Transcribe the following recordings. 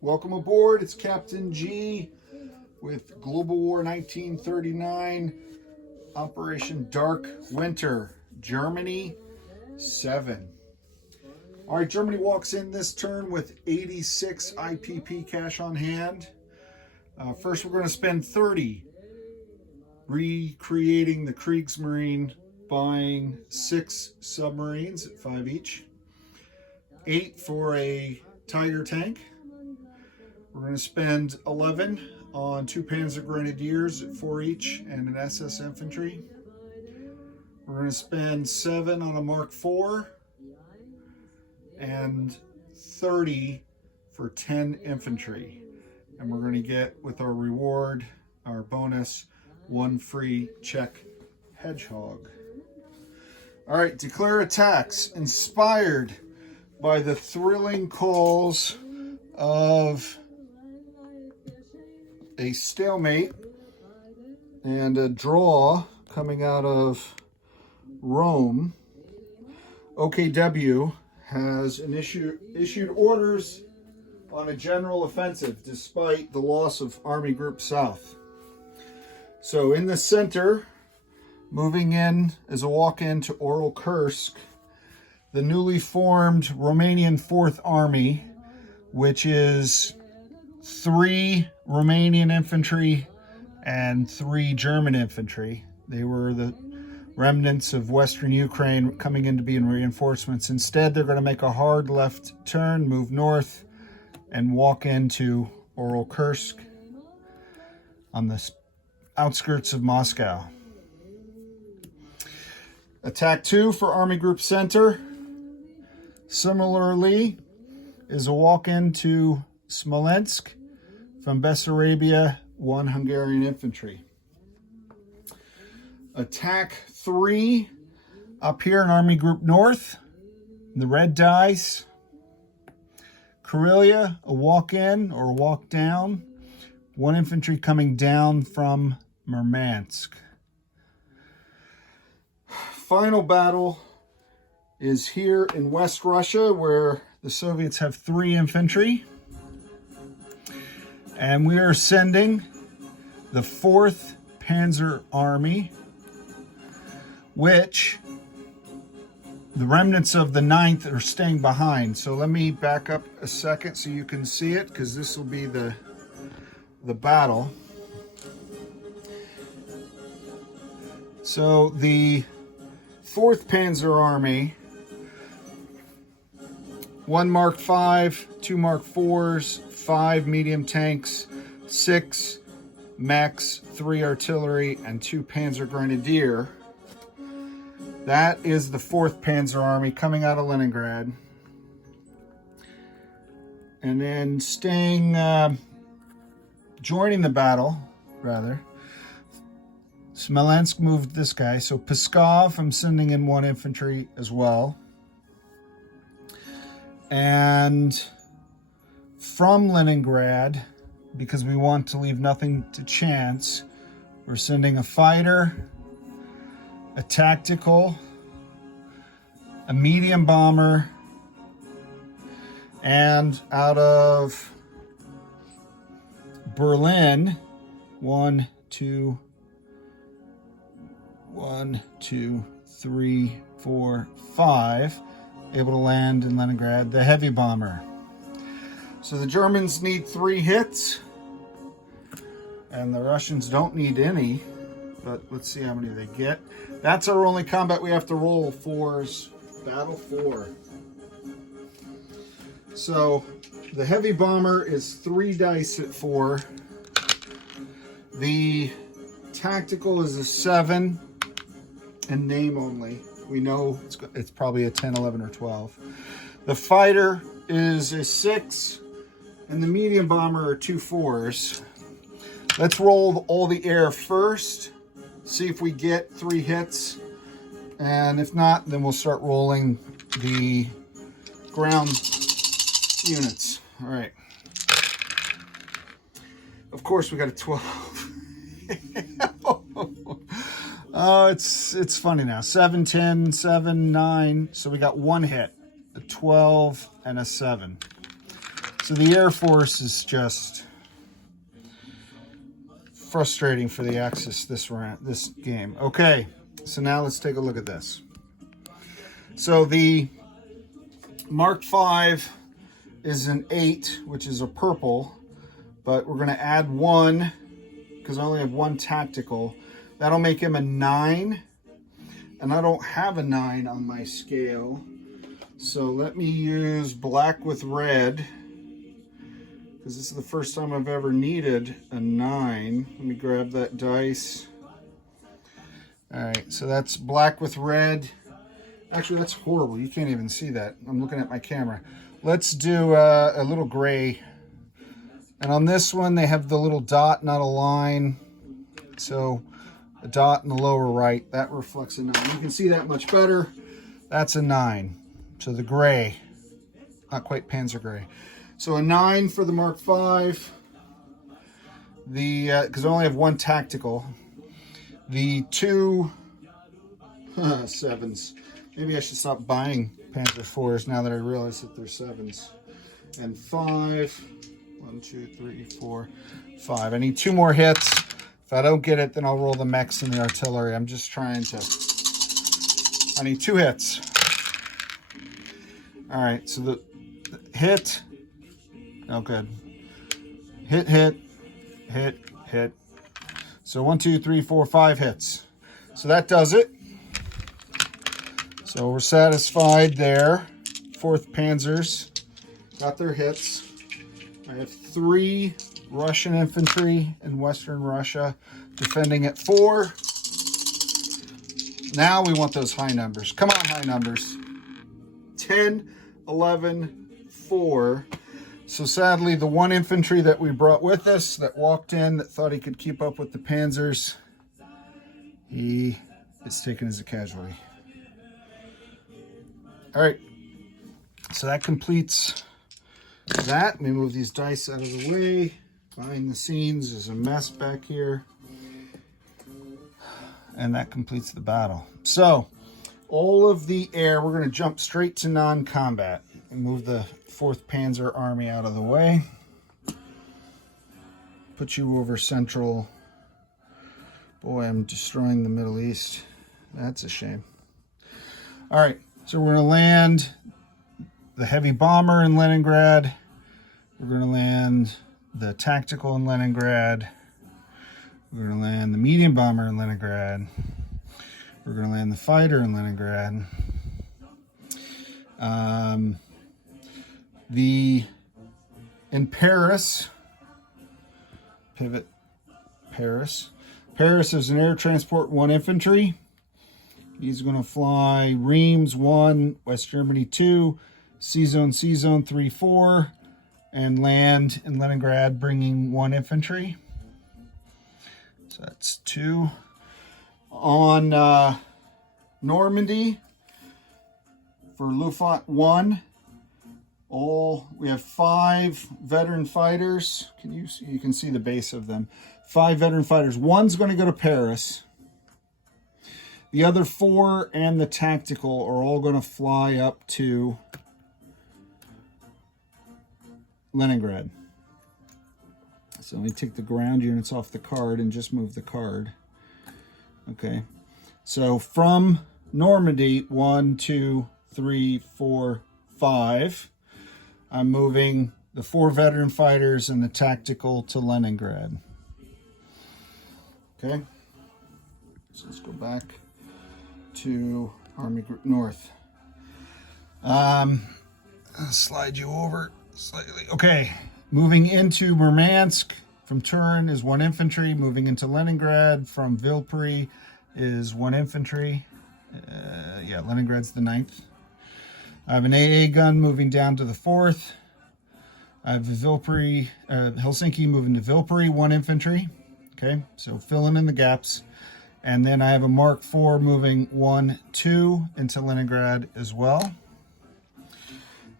Welcome aboard. It's Captain G with Global War 1939, Operation Dark Winter, Germany 7. All right, Germany walks in this turn with 86 IPP cash on hand. First, we're going to spend 30 recreating the Kriegsmarine, buying 6 submarines at 5 each, 8 for a Tiger tank. We're going to spend 11 on 2 Panzer Grenadiers at 4 each and an SS infantry. We're going to spend 7 on a Mark IV and 30 for 10 infantry. And we're going to get, with our reward, our bonus, 1 free Czech Hedgehog. All right, declare attacks inspired by the thrilling calls of a stalemate and a draw coming out of Rome. OKW has issued orders on a general offensive despite the loss of Army Group South. So in the center, moving in as a walk-in to Oral Kursk, the newly formed Romanian 4th Army, which is 3 Romanian infantry and 3 German infantry. They were the remnants of Western Ukraine coming in to be in reinforcements. Instead, they're going to make a hard left turn, move north, and walk into Oral Kursk on the outskirts of Moscow. Attack 2 for Army Group Center, similarly, is a walk into Smolensk from Bessarabia, 1 Hungarian infantry. Attack 3 up here in Army Group North, the red dice. Karelia, a walk in or walk down, 1 infantry coming down from Murmansk. Final battle is here in West Russia, where the Soviets have 3 infantry. And we are sending the 4th Panzer Army, which the remnants of the 9th are staying behind. So let me back up a second so you can see it, because this will be the battle. So the 4th Panzer Army, 1 Mark V, 2 Mark IVs, 5 medium tanks, 6 mechs, 3 artillery, and 2 Panzer Grenadier. That is the 4th Panzer Army coming out of Leningrad. And then joining the battle, rather, Smolensk moved this guy. So Pskov, I'm sending in 1 infantry as well. And from Leningrad, because we want to leave nothing to chance, we're sending a fighter, a tactical, a medium bomber, and out of Berlin, 1, 2, 3, 4, 5, able to land in Leningrad, the heavy bomber. So the Germans need 3 hits, and the Russians don't need any, but let's see how many they get. That's our only combat we have to roll for is Battle 4. So the heavy bomber is 3 dice at 4. The tactical is a 7 and name only. We know it's probably a 10, 11, or 12. The fighter is a 6, and the medium bomber are 2 4s. Let's roll all the air first, see if we get 3 hits, and if not, then we'll start rolling the ground units. All right. Of course, we got a 12. Oh, it's funny now. 7, 10, 7, 9. So we got 1 hit, a 12, and a 7. So the Air Force is just frustrating for the Axis this game. Okay, so now let's take a look at this. So the Mark V is an 8, which is a purple, but we're going to add 1 because I only have 1 tactical. That'll make him a 9, and I don't have a 9 on my scale. So let me use black with red, because this is the first time I've ever needed a 9. Let me grab that dice. All right, so that's black with red. Actually, that's horrible. You can't even see that. I'm looking at my camera. Let's do a little gray. And on this one, they have the little dot, not a line. So a dot in the lower right, that reflects a 9. You can see that much better. That's a 9. So the gray, not quite Panzer gray. So a 9 for the Mark V. The because I only have 1 tactical. The 2 7s. Maybe I should stop buying Panzer IVs now that I realize that they're 7s. And 5. 1, 2, 3, 4, 5. I need 2 more hits. If I don't get it, then I'll roll the mechs and the artillery. I'm just trying to... I need 2 hits. All right, so the hit... Oh, good. Hit, hit, hit, hit. So 1, 2, 3, 4, 5 hits. So that does it. So we're satisfied there. 4th Panzers got their hits. I have 3 Russian infantry in Western Russia defending at 4. Now we want those high numbers. Come on, high numbers. 10, 11, 4. So sadly, the 1 infantry that we brought with us that walked in that thought he could keep up with the Panzers, he is taken as a casualty. All right, so that completes that. Let me move these dice out of the way. Behind the scenes, there's a mess back here. And that completes the battle. So, all of the air, we're going to jump straight to non-combat and move the 4th Panzer Army out of the way. Put you over central. Boy, I'm destroying the Middle East. That's a shame. All right, so we're going to land the heavy bomber in Leningrad. We're going to land the tactical in Leningrad. We're going to land the medium bomber in Leningrad. We're going to land the fighter in Leningrad. In Paris, pivot Paris. Paris is an air transport 1 infantry. He's going to fly Reims 1, West Germany 2, C-Zone 3, 4, and land in Leningrad bringing 1 infantry. So that's 2. On Normandy, for Luftwaffe 1, we have 5 veteran fighters. You can see the base of them. 5 veteran fighters. 1's going to go to Paris. The other 4 and the tactical are all going to fly up to Leningrad. So let me take the ground units off the card and just move the card. Okay. So from Normandy, 1, 2, 3, 4, 5. I'm moving the 4 veteran fighters and the tactical to Leningrad. Okay. So let's go back to Army Group North. I'll slide you over slightly. Okay. Moving into Murmansk from Turin is 1 infantry. Moving into Leningrad from Vilpuri is 1 infantry. Yeah, Leningrad's the 9th. I have an AA gun moving down to the 4th. I have Vilpuri, Helsinki moving to Vilpuri, 1 infantry. Okay, so filling in the gaps. And then I have a Mark IV moving 1, 2 into Leningrad as well.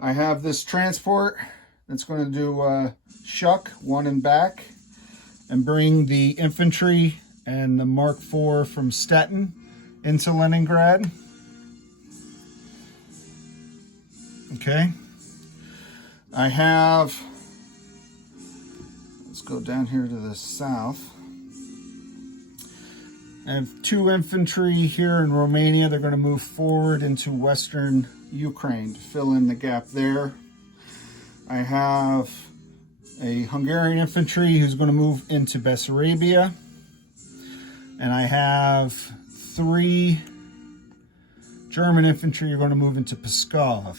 I have this transport that's going to do Shuck, 1 and back, and bring the infantry and the Mark IV from Stettin into Leningrad. Okay. I have go down here to the south. I have 2 infantry here in Romania. They're going to move forward into western Ukraine to fill in the gap there. I have a Hungarian infantry who's going to move into Bessarabia. And I have 3 German infantry who are going to move into Pskov.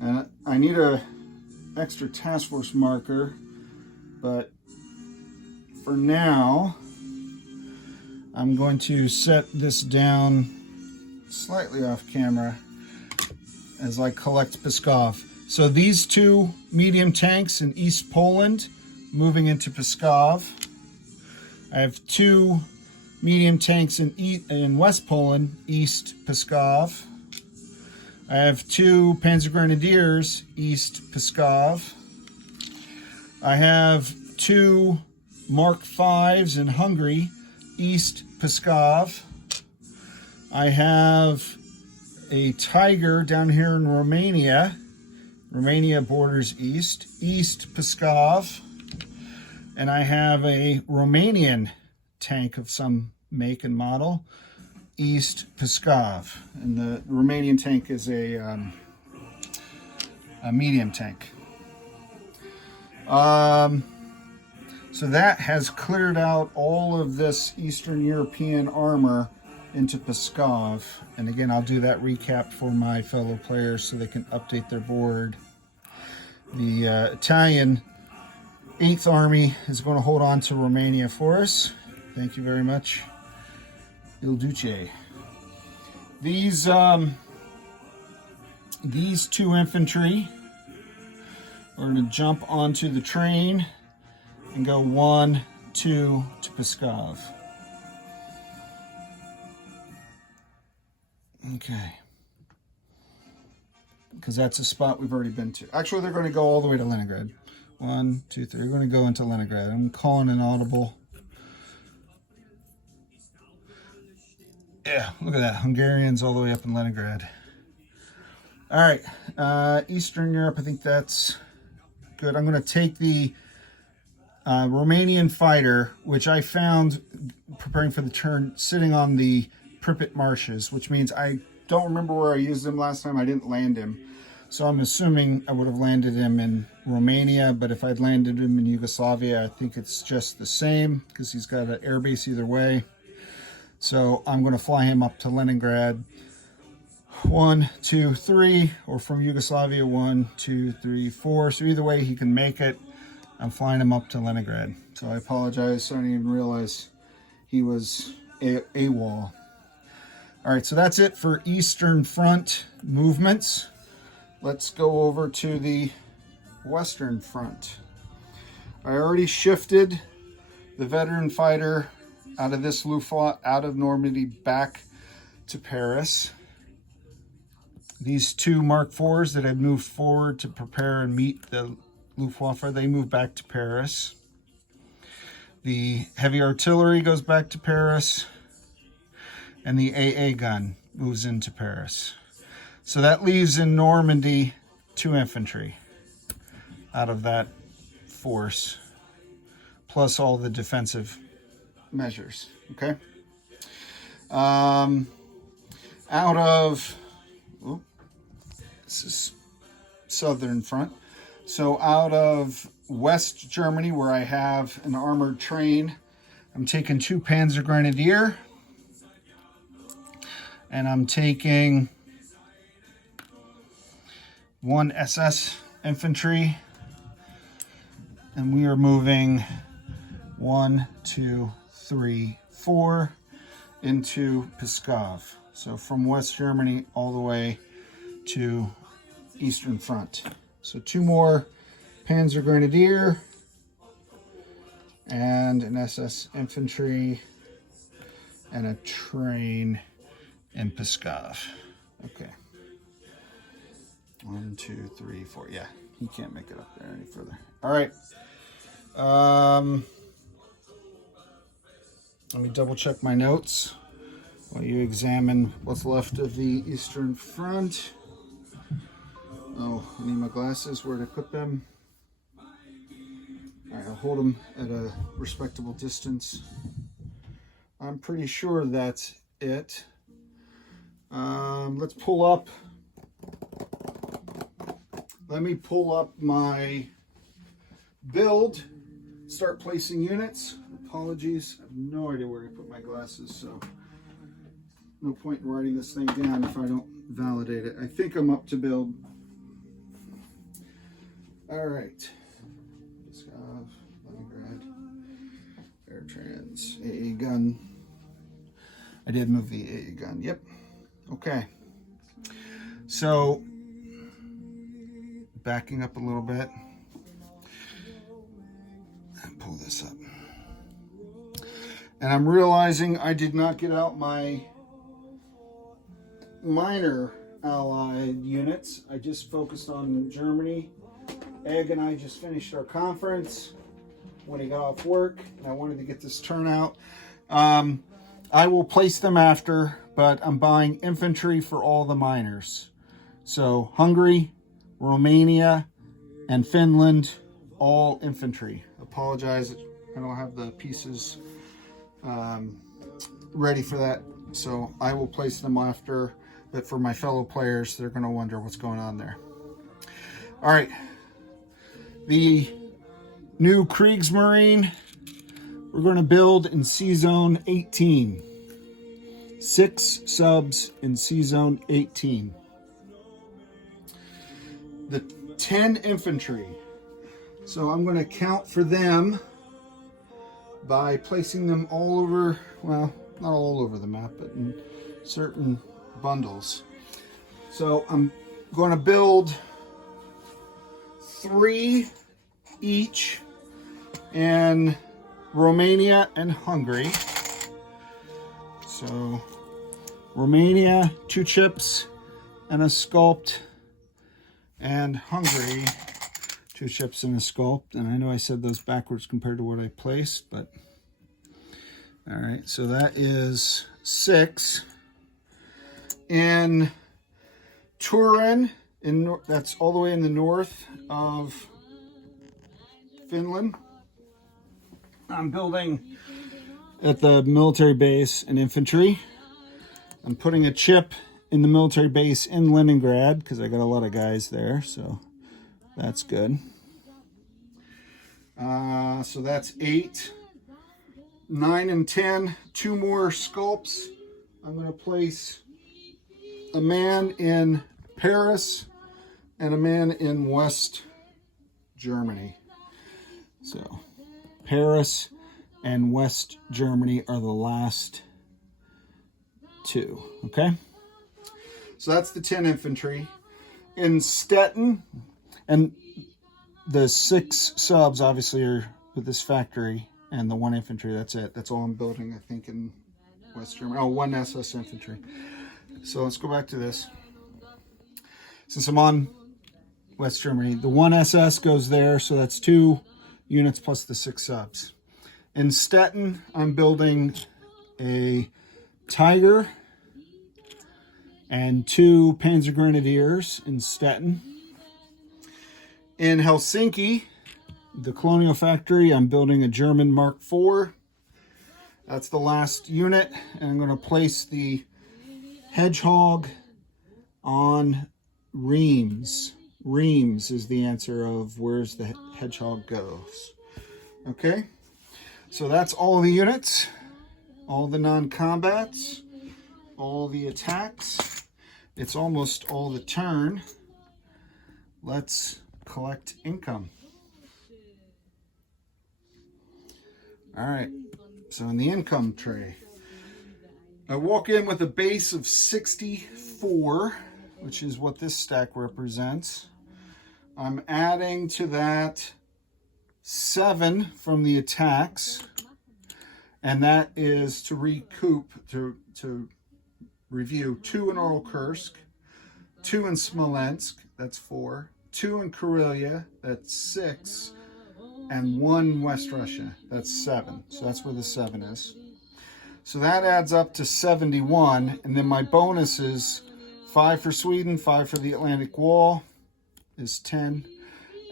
And I need a extra task force marker, but for now, I'm going to set this down slightly off camera as I collect Pskov. So these 2 medium tanks in East Poland moving into Pskov. I have 2 medium tanks in West Poland, East Pskov. I have 2 Panzer Grenadiers, East Pskov. I have 2 Mark 5s in Hungary, East Pskov. I have a Tiger down here in Romania. Romania borders East Pskov. And I have a Romanian tank of some make and model, East Pskov. And the Romanian tank is a medium tank. So that has cleared out all of this Eastern European armor into Pskov. And again, I'll do that recap for my fellow players so they can update their board. The Italian 8th Army is going to hold on to Romania for us. Thank you very much, Il Duce. These 2 infantry are going to jump onto the train and go 1, 2 to Pskov. Okay. Because that's a spot we've already been to. Actually, they're going to go all the way to Leningrad. 1, 2, 3. We're going to go into Leningrad. I'm calling an audible. Yeah, look at that. Hungarians all the way up in Leningrad. All right. Eastern Europe, I think that's good. I'm going to take the Romanian fighter, which I found preparing for the turn, sitting on the Pripyat marshes, which means I don't remember where I used him last time. I didn't land him. So I'm assuming I would have landed him in Romania, but if I'd landed him in Yugoslavia, I think it's just the same because he's got an airbase either way. So I'm going to fly him up to Leningrad. 1, 2, 3, or from Yugoslavia, 1, 2, 3, 4. So either way he can make it. I'm flying him up to Leningrad. So I apologize. I didn't even realize he was AWOL. All right, so that's it for Eastern Front movements. Let's go over to the Western Front. I already shifted the veteran fighter out of this Luftwaffe, out of Normandy, back to Paris. These 2 Mark IVs that had moved forward to prepare and meet the Luftwaffe, they move back to Paris. The heavy artillery goes back to Paris. And the AA gun moves into Paris. So that leaves in Normandy 2 infantry out of that force, plus all the defensive measures, okay? Out of, this is Southern Front. So out of West Germany, where I have an armored train, I'm taking 2 Panzer Grenadier. And I'm taking 1 SS infantry. And we are moving 1, 2, 3, 4 into Pskov. So from West Germany all the way to Eastern Front. So 2 more Panzer Grenadier and an SS infantry and a train in Pskov. Okay. 1, 2, 3, 4. Yeah, he can't make it up there any further. All right. Let me double check my notes while you examine what's left of the Eastern Front. Oh, I need my glasses. Where to put them? All right, I'll hold them at a respectable distance. I'm pretty sure that's it. Let's pull up. Let me pull up my build, start placing units. Apologies, I have no idea where to put my glasses, so no point in writing this thing down if I don't validate it. I think I'm up to build. All right. Leningrad, Air Trans, AA gun. I did move the AA gun, yep. Okay. So, backing up a little bit. And pull this up. And I'm realizing I did not get out my minor allied units. I just focused on Germany. Egg and I just finished our conference when he got off work, and I wanted to get this turnout. I will place them after, but I'm buying infantry for all the minors. So Hungary, Romania, and Finland, all infantry. Apologize, I don't have the pieces ready for that, so I will place them after. But for my fellow players, they're going to wonder what's going on there. All right, the new Kriegsmarine we're going to build in C-Zone 18. 6 subs in C-Zone 18. The 10 infantry. So I'm going to count for them by placing them all over, well, not all over the map, but in certain bundles. So I'm going to build 3 each in Romania and Hungary. So Romania, 2 chips and a sculpt, and Hungary, 2 chips and a sculpt. And I know I said those backwards compared to what I placed, but all right, so that is 6. In Turin, that's all the way in the north of Finland. I'm building at the military base an infantry. I'm putting a chip in the military base in Leningrad because I got a lot of guys there, so that's good. So that's 8, 9, and 10. 2 more sculpts. I'm going to place a man in Paris and a man in West Germany. So Paris and West Germany are the last 2, okay? So that's the 10 infantry. In Stettin, and the 6 subs obviously are with this factory, and the 1 infantry, that's it. That's all I'm building, I think, in West Germany. Oh, 1 SS infantry. So let's go back to this. Since I'm on West Germany, the 1 SS goes there, so that's 2 units plus the 6 subs. In Stettin, I'm building a Tiger and 2 Panzer Grenadiers in Stettin. In Helsinki, the Colonial Factory, I'm building a German Mark IV. That's the last unit, and I'm going to place the Hedgehog on Reims. Reims is the answer of where's the Hedgehog goes. Okay, so that's all the units, all the non-combats, all the attacks. It's almost all the turn. Let's collect income. All right, so in the income tray, I walk in with a base of 64, which is what this stack represents. I'm adding to that 7 from the attacks, and that is to recoup, to review 2 in Kursk, 2 in Smolensk, that's 4, 2 in Karelia, that's 6, and 1 in West Russia, that's 7. So that's where the 7 is. So that adds up to 71, and then my bonus is 5 for Sweden, 5 for the Atlantic Wall is 10,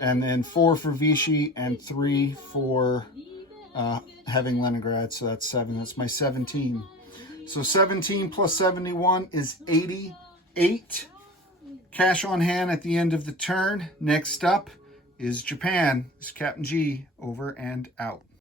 and then 4 for Vichy and 3 for having Leningrad. So that's 7. That's my 17. So 17 plus 71 is 88. Cash on hand at the end of the turn. Next up is Japan. This is Captain G, over and out.